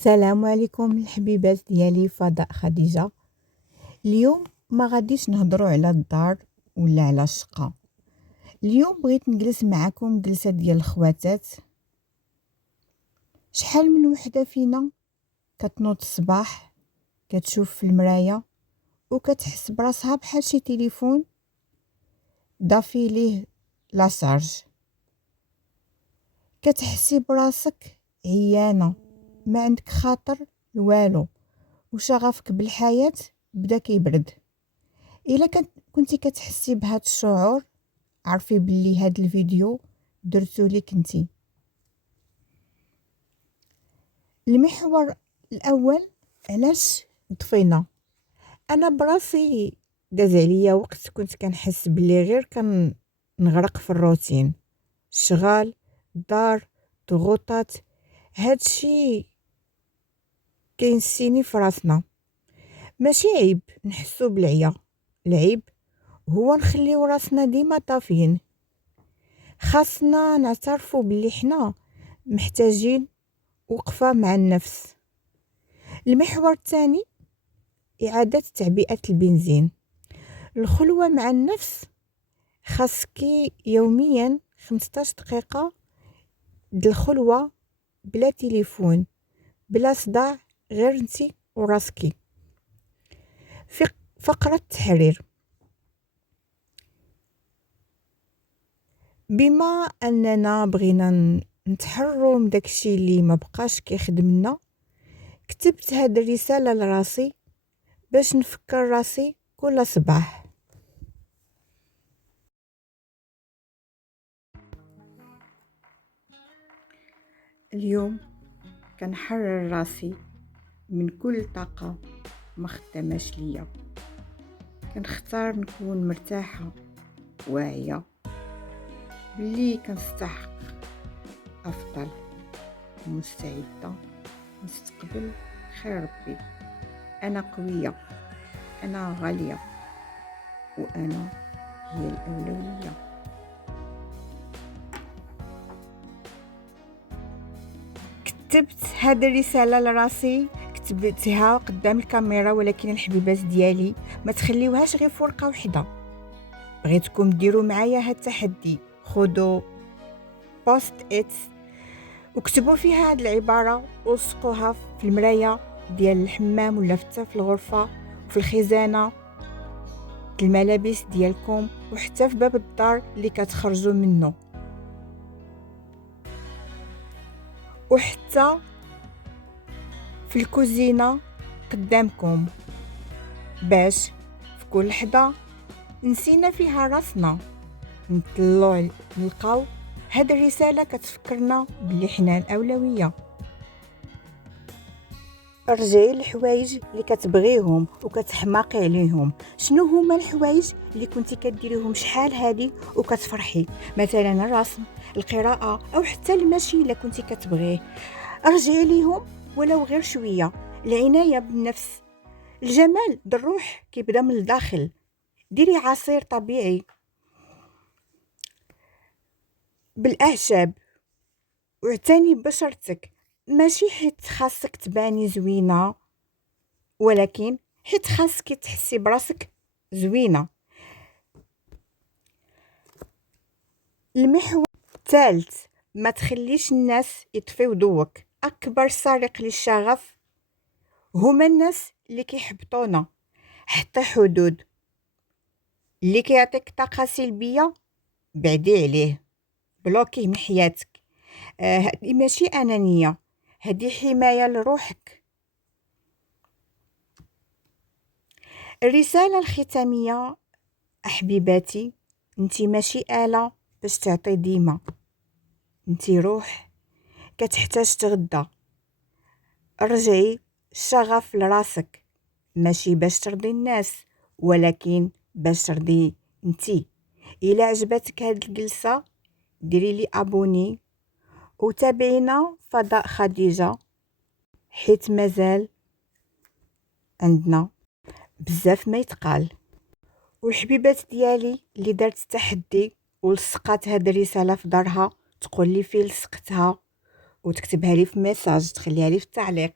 السلام عليكم الحبيبات ديالي فضاء خديجة. اليوم ما غاديش نهضروا على الدار ولا على الشقة. اليوم بغيت نجلس معكم جلسة ديال الخواتات. شحال من وحدة فينا كتنوض الصباح كتشوف في المراية وكتحس براسها بحال شي تليفون ضافي ليه لاشارج. كتحسي براسك عيانة، ما عندك خاطر والو، وشغفك بالحياة بدا كيبرد. الا كنتي كتحسي بهذا الشعور، عرفي باللي هذا الفيديو درتو ليك انتي. المحور الاول، علاش طفينا. انا براسي داز عليا وقت كنت كنحس بلي غير كنغرق في الروتين، الشغال، الدار، ضغوطات. هادشي كينسيني في راسنا. ماشي عيب نحسو بالعيا، العيب هو نخليو راسنا ديما طافيين. خاصنا نعترفوا باللي حنا محتاجين وقفة مع النفس. المحور الثاني، إعادة تعبئة البنزين. الخلوة مع النفس، خاصكي يوميا 15 دقيقة د الخلوة، بلا تليفون، بلا صداع، غير انتي وراسكي. فقرة التحرير. بما اننا بغينا نتحرروا من داكشي اللي ما بقاش كيخدمنا، كتبت هاد الرسالة لراسي باش نفكر راسي كل صباح. اليوم كنحرر راسي من كل طاقة ما خداماش ليا. كنختار نكون مرتاحة، واعية باللي كنستحق افضل، ومستعدة نستقبل خير ربي. انا قوية، انا غالية، وانا هي الاولوية. كتبت هذه الرسالة لراسي، كتبتها قدام الكاميرا، ولكن الحبيبات ديالي ما تخليوهاش غير في ورقة وحدة. بغيتكم ديروا معايا هاد التحدي، خذوا بوست ات وكتبوا فيها هاد العبارة وسقوها في المراية ديال الحمام، ولا حتى في الغرفة، وفي الخزانة الملابس ديالكم، وحتى في باب الدار اللي كتخرجوا منه، وحتى في الكوزينة قدامكم، باش في كل لحظة نسينا فيها راسنا نطلعوا نلقاو هاد الرسالة كتفكرنا بلي حنا الأولوية. رجعي الحوايج اللي كتبغيهم وكتحماقي عليهم. شنو هما الحوايج اللي كنتي كديريهم شحال هادي وكتفرحي؟ مثلا الرسم، القراءة، او حتى المشي الا كنتي كتبغيه. رجعي ليهم ولو غير شوية. العناية بالنفس، الجمال الروح كيبدا من الداخل. ديري عصير طبيعي بالاعشاب، واعتني ببشرتك، ماشي حيت خاصك تباني زوينة، ولكن حيت خاصك تحسي براسك زوينة. المحور الثالث، ما تخليش الناس يطفيو ضوك. اكبر سارق للشغف هما الناس اللي كيحبطونا. حطي حدود. اللي كيعطيك طاقة سلبية بعدي عليه، بلوكيه من حياتك. هذه ماشي انانية، هذه حماية لروحك. الرسالة الختامية، أحبيباتي، انتي ماشي آلة باش تعطي ديما، انتي روح كتحتاج تغدى. رجعي الشغف لراسك، ماشي باش ترضي الناس، ولكن باش ترضي انتي. الى عجبتك هاد الجلسة ديري لي ابوني وتابعينا فضاء خديجة، حيت مازال عندنا بزاف ما يتقال. والحبيبات ديالي اللي دارت التحدي ولصقات هاد الرسالة في دارها، تقول لي فين لصقتها وتكتبها لي في ميساج، تخليها لي في التعليق.